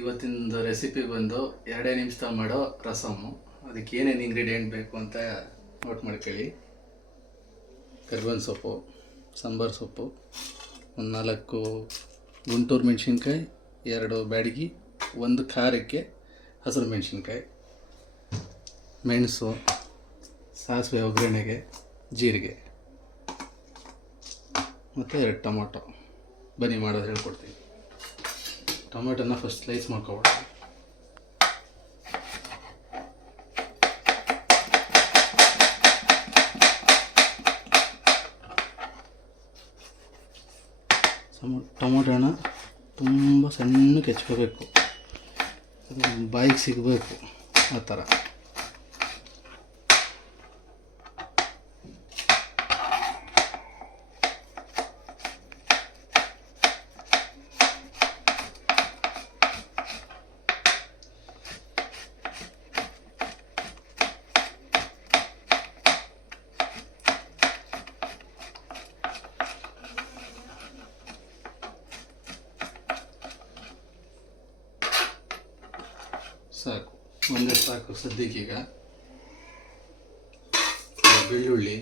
ಇವತ್ತಿನ ರೆಸಿಪಿ ಬಂದು 2 ನಿಮಿಷದಲ್ಲಿ ಮಾಡೋ ರಸಮ್ಮು. ಅದಕ್ಕೆ ಏನೇನು ಇಂಗ್ರೀಡಿಯೆಂಟ್ ಬೇಕು ಅಂತ ನೋಟ್ ಮಾಡ್ಕೊಳ್ಳಿ. ಕರಿಬೇವಿನ ಸೊಪ್ಪು, ಸಾಂಬಾರು ಸೊಪ್ಪು, ಒಂದು 4 ಗುಂಟೂರು ಮೆಣಸಿನ್ಕಾಯಿ, 2 ಬ್ಯಾಡಗಿ, 1 ಖಾರಕ್ಕೆ ಹಸಿರು ಮೆಣಸಿನ್ಕಾಯಿ, ಮೆಣಸು, ಸಾಸಿವೆ ಒಗ್ಗರಣೆಗೆ, ಜೀರಿಗೆ ಮತ್ತು 2 ಟೊಮೊಟೊ. ಬನ್ನಿ ಮಾಡೋದು ಹೇಳ್ಕೊಡ್ತೀನಿ. ಟೊಮೆಟೊನ ಫಸ್ಟ್ ಸ್ಲೈಸ್ ಮಾಡ್ಕೊಬಿಡೋಣ. ಟೊಮೊಟೊನ ತುಂಬ ಸಣ್ಣಕ್ಕೆ ಹೆಚ್ಕೋಬೇಕು, ಬಾಯಿಗೆ ಸಿಗಬೇಕು ಆ ಥರ. ಸಾಕು, ಒಂದೇ ಸಾಕು ಸದ್ಯಕ್ಕೀಗ. ಬೆಳ್ಳುಳ್ಳಿ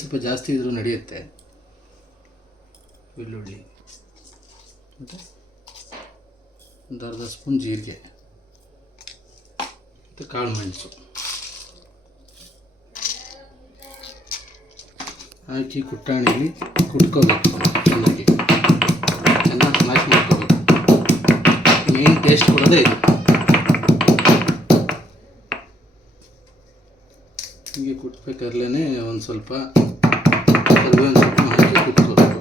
ಸ್ವಲ್ಪ ಜಾಸ್ತಿ ಇದ್ರೂ ನಡೆಯುತ್ತೆ. ಬೆಳ್ಳುಳ್ಳಿ ಮತ್ತು ಒಂದು ಅರ್ಧ ಸ್ಪೂನ್ ಜೀರಿಗೆ ಮತ್ತು ಕಾಳು ಮೆಣಸು ಹಾಕಿ ಕುಟ್ಟಾಣಿಲಿ ಕುಟ್ಕೋಬೇಕು. ಚೆನ್ನಾಗಿ ಸ್ಮ್ಯಾಶ್ ಮಾಡ್ಕೋಬೇಕು. ಮೇನ್ ಟೇಸ್ಟ್ ಕೊಡೋದೇ ಇದು. ಹೀಗೆ ಕುಟ್ಬೇಕಾದ್ಲೇ ಒಂದು ಸ್ವಲ್ಪ ಕರಿಬೇವಿನ ಸೊಪ್ಪು ಹಾಕಿ ಕುಟ್ಕೋಬೇಕು.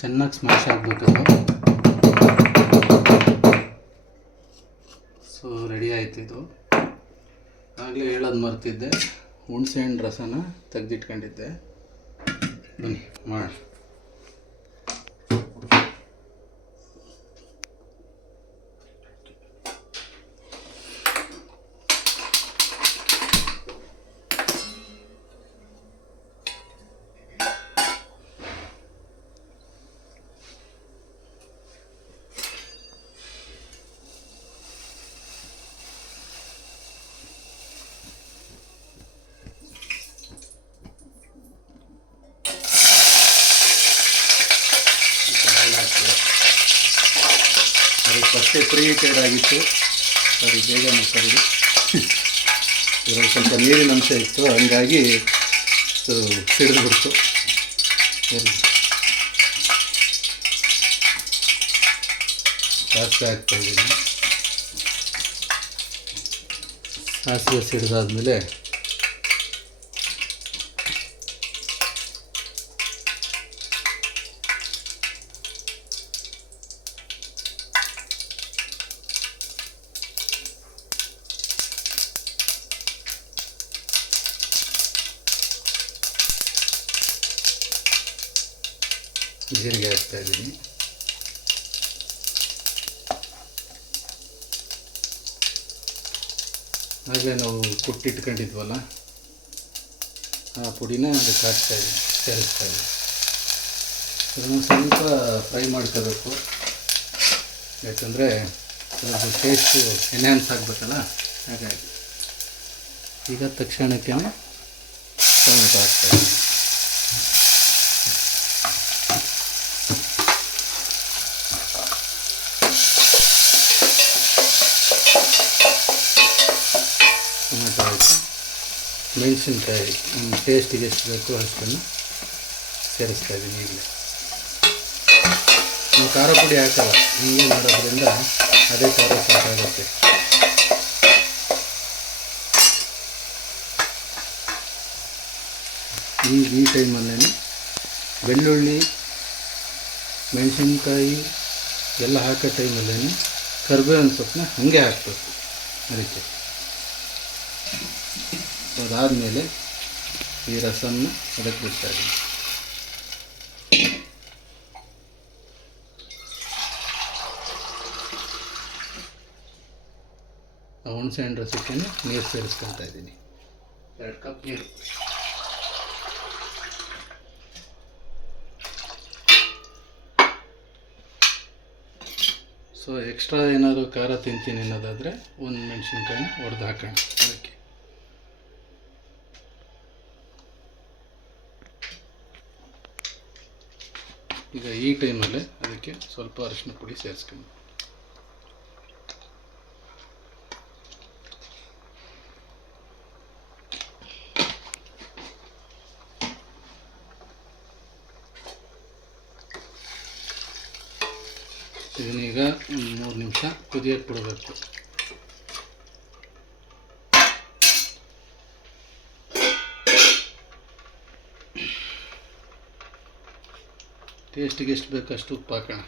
ಚೆನ್ನಾಗಿ ಸ್ಮ್ಯಾಶ್ ಆಗಬೇಕದು. ಸೊ ರೆಡಿ ಆಯ್ತು ಇದು. ಆಗಲೇ ಹೇಳೋದು ಮರ್ತಿದ್ದೆ, ಹುಣಸೆಹಣ್ಣು ರಸನ ತೆಗೆದಿಟ್ಕೊಂಡಿದ್ದೆ. ಬನ್ನಿ ಮಾಡೋಣ. ಅದು ಫಸ್ಟೇ ಪ್ರೀಹೀಟೆಡ್ ಆಗಿತ್ತು, ಸರಿ ಬೇಗ ಮಾಡ್ಕೊಂಡು. ಇವಾಗ ಸ್ವಲ್ಪ ನೀರಿನ ಅಂಶ ಇತ್ತು, ಹಂಗಾಗಿ ಸಿಡಿದ್ಬಿಡ್ತು. ಸರಿ, ಸಾಸಿವೆ ಹಾಕ್ತಾಯಿದ್ದೀನಿ. ಸಾಸಿವೆ ಸಿಡಿದಾದ್ಮೇಲೆ ಜೀರಿಗೆ ಹಾಕ್ತಾಯಿದ್ದೀನಿ. ಆಗಲೇ ನಾವು ಕುಟ್ಟಿಟ್ಕೊಂಡಿದ್ವಲ್ಲ ಆ ಪುಡಿನ ಅದಕ್ಕೆ ಹಾಕ್ತಾಯಿದ್ದೀನಿ, ಸೇರಿಸ್ತಾಯಿದ್ದೀನಿ. ಅದನ್ನು ಸ್ವಲ್ಪ ಫ್ರೈ ಮಾಡ್ಕೋಬೇಕು, ಯಾಕಂದರೆ ಅದ್ರದ್ದು ಟೇಸ್ಟು ಎನ್ಹ್ಯಾನ್ಸ್ ಆಗಬೇಕಲ್ಲ, ಹಾಗಾಗಿ. ಈಗ ತಕ್ಷಣಕ್ಕೆ ಟೊಮೆಟೊ ಹಾಕ್ತಾಯಿದ್ದೀನಿ. ಟೊಮೆಟೊ ಹಾಕಿ ಮೆಣಸಿನ್ಕಾಯಿ ಟೇಸ್ಟಿಗೆ ಎಷ್ಟು ಬೇಕು ಅಷ್ಟನ್ನು ಸೇರಿಸ್ತಾ ಇದ್ದೀನಿ. ಈಗಲೇ ನೀವು ಖಾರ ಪುಡಿ ಹಾಕಲ್ಲ, ಹೀಗೆ ಮಾಡೋದ್ರಿಂದ ಅದೇ ಖಾರ ಸಾಕಾಗುತ್ತೆ. ಈ ಟೈಮಲ್ಲೇ ಬೆಳ್ಳುಳ್ಳಿ ಮೆಣಸಿನ್ಕಾಯಿ ಎಲ್ಲ ಹಾಕೋ ಟೈಮಲ್ಲೇ ಕರಿಬೇವಿನ ಸೊಪ್ಪನ್ನ ಹಾಗೆ ಹಾಕಬೇಕು ಅದಕ್ಕೆ. ಅದಾದಮೇಲೆ ಈ ರಸವನ್ನು ಅದಕ್ಕೆ ಬಿಡ್ತಾ ಇದ್ದೀನಿ. ಹುಣಸೆ ಹಣ್ಣು ರಸಕ್ಕೆ ನೀರು ಸೇರಿಸ್ಕೊಳ್ತಾ ಇದ್ದೀನಿ, 2 ಕಪ್ ನೀರು. ಸೊ ಎಕ್ಸ್ಟ್ರಾ ಏನಾದರೂ ಖಾರ ತಿಂತೀನಿ ಅನ್ನೋದಾದರೆ ಒಂದು ಮೆಣಸಿನ್ಕಾಯಿನ ಹೊಡೆದು ಹಾಕೋಣ ಅದಕ್ಕೆ. ಈಗ ಈ ಟೈಮಲ್ಲೇ ಅದಕ್ಕೆ ಸ್ವಲ್ಪ ಅರಿಶಿನ ಪುಡಿ ಸೇರಿಸ್ಕೊಂಡು ಇದನ್ನೀಗ 3 ನಿಮಿಷ ಕುದಿಯೋಕ್ಕೆ ಬಿಡಬೇಕು. ಟೇಸ್ಟಿಗೆ ಎಷ್ಟು ಬೇಕು ಅಷ್ಟು ಉಪ್ಪು ಹಾಕೋಣ.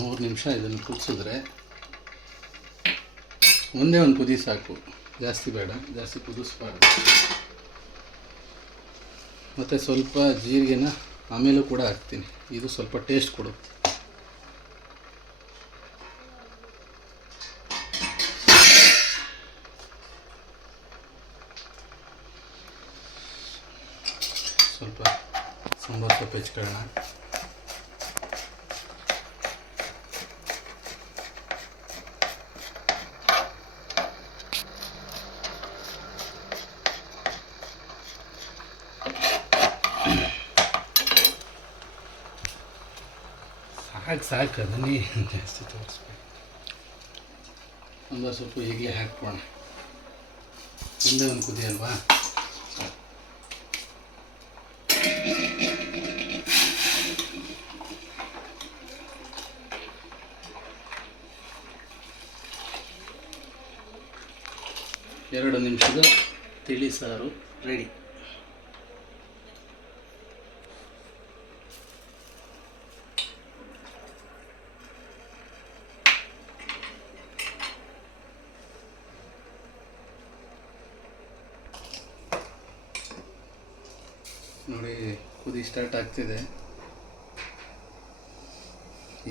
ಮೂರು ನಿಮಿಷ ಇದನ್ನು ಕುದಿಸಿದ್ರೆ ಒಂದೇ ಒಂದು ಕುದಿ ಸಾಕು, ಜಾಸ್ತಿ ಬೇಡ, ಜಾಸ್ತಿ ಕುದಿಸ್ಬಾರ್ದು. ಮತ್ತು ಸ್ವಲ್ಪ ಜೀರಿಗೆನ ಆಮೇಲೂ ಕೂಡ ಹಾಕ್ತೀನಿ, ಇದು ಸ್ವಲ್ಪ ಟೇಸ್ಟ್ ಕೊಡುತ್ತೆ. ಸ್ವಲ್ಪ ಸಾಂಬಾರು ಸೊಪ್ಪು ಹೆಚ್ಕೊಳ್ಳೋಣ. ಸಾಕು ಅದನ್ನೇ ಜಾಸ್ತಿ ತೋರಿಸ್ಬೇಕು. ಸಾಂಬಾರು ಸೊಪ್ಪು ಈಗಲೇ ಹಾಕ್ಬೋಣ, ಒಂದೇ ಒಂದು ಕುದಿ ಅಲ್ವಾ. ಎರಡು ನಿಮಿಷದ ತಿಳಿ ಸಾರು ರೆಡಿ. ನೋಡಿ ಕುದಿ ಸ್ಟಾರ್ಟ್ ಆಗ್ತಿದೆ.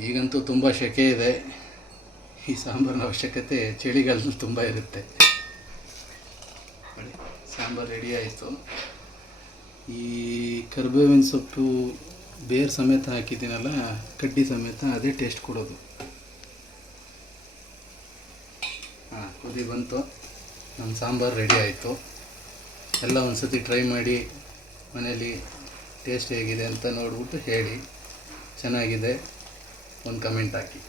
ಈಗಂತೂ ತುಂಬ ಸೆಕೆ ಇದೆ. ಈ ಸಾಂಬಾರಿನ ಅವಶ್ಯಕತೆ ಚಳಿಗಾಲದಲ್ಲಿ ತುಂಬ ಇರುತ್ತೆ. ನೋಡಿ ಸಾಂಬಾರು ರೆಡಿ ಆಯಿತು. ಈ ಕರಿಬೇವಿನ ಸೊಪ್ಪು ಬೇರು ಸಮೇತ ಹಾಕಿದ್ದೀನಲ್ಲ, ಕಡ್ಡಿ ಸಮೇತ, ಅದೇ ಟೇಸ್ಟ್ ಕೊಡೋದು. ಕುದಿ ಬಂತು, ನಮ್ಮ ಸಾಂಬಾರು ರೆಡಿ ಆಯಿತು. ಎಲ್ಲ ಒಂದು ಸತಿ ಟ್ರೈ ಮಾಡಿ ಮನೇಲಿ ಟೇಸ್ಟ್ ಹೇಗಿದೆ ಅಂತ ನೋಡ್ಬಿಟ್ಟು ಹೇಳಿ. ಚೆನ್ನಾಗಿದೆ ಒಂದು ಕಮೆಂಟ್ ಹಾಕಿ.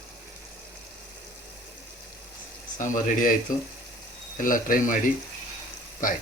ಸಾಂಬಾರು ರೆಡಿ ಆಯಿತು, ಎಲ್ಲ ಟ್ರೈ ಮಾಡಿ. ಬಾಯ್.